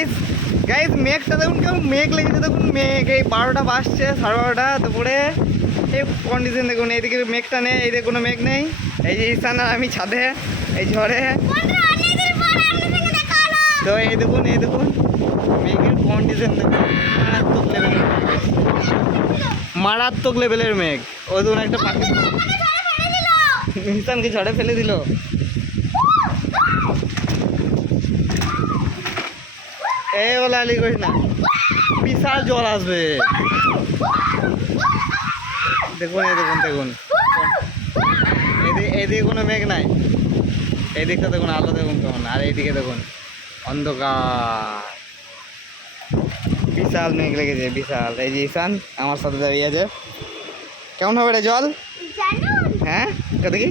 Guys guys মেঘটা দেখুন কেমন মেঘ লেগেছে, দেখুন মেঘ এই 12টা বাজছে, 12:30 দুপুরে। এই কন্ডিশন দেখুন, এইদিকে মেঘটা নেই, এইদিকে কোনো মেঘ নেই। এই যে ঈশান আর আমি ছাদে এই ঝড়ে। তো এই দেখুন মেঘের কন্ডিশন দেখুন, মারাত্মক লেভেলের মেঘ। ও দেখুন একটা পাখি ঈশানকে ঝড়ে ফেলে দিল। এই বলে আলী করিস না, বিশাল জল আসবে। দেখুন এইদিকে কোনো মেঘ নাই, এইদিকটা দেখুন আলো দেখুন কেমন, আর এইদিকে দেখুন অন্ধকার, বিশাল মেঘ লেগেছে বিশাল। এই যে ঈশান আমার সাথে দাঁড়িয়ে আছে। কেমন হবে রে জল? হ্যাঁ দেখি,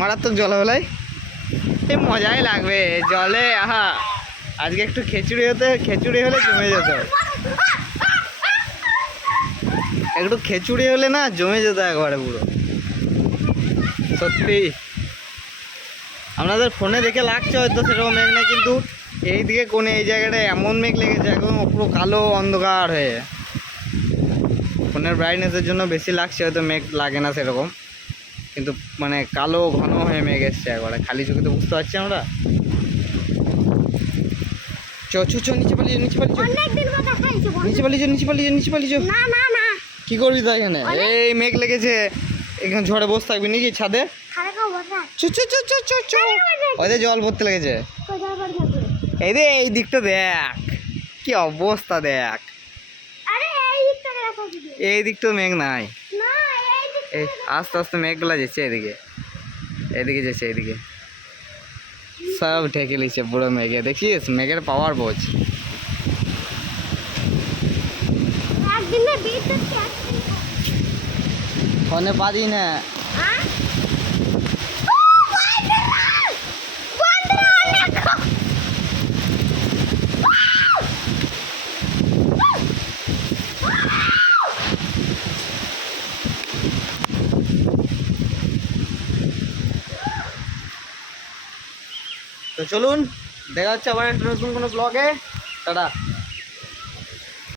মারাত্মক জল হবে, এই মজাই লাগবে জলে। আহা, আজকে একটু খিচুড়ি হলে জমে যেত, একটু খিচুড়ি হলে না জমে যেত একবারে পুরো। সত্যি আপনাদের ফোনে দেখে লাগছে হয়তো সেরকম মেঘ নেই, কিন্তু এইদিকে কোণে এই জায়গাটায় এমন মেঘ লেগেছে একদম পুরো কালো অন্ধকার হয়ে। ফোনের ব্রাইটনেসের জন্য বেশি লাগছে হয়তো, মেঘ লাগে না সেরকম, কিন্তু মানে কালো ঘন হয়ে মেঘ এসছে একবারে, খালি চোখে তো বুঝতে পারছি আমরা। নিচে পালিয়ে কি করবি তো এখানে? এই মেঘ লেগেছে, এখানে ঝড়ে বসে থাকবি নাকি ছাদে? ওদের জল পড়তে লেগেছে। এই দিকটা দেখ কি অবস্থা, দেখ এই দিকটা মেঘ নাই। এই আস্তে আস্তে মেঘগুলা যাচ্ছে এদিকে সব ঢেকে লিছে পুরো মেঘে। দেখিস মেঘের পাওয়ার বোঝ। ফোনে পারি না। তো চলুন দেখা হচ্ছে আবার একটা নতুন কোনো ব্লগে। টাটা।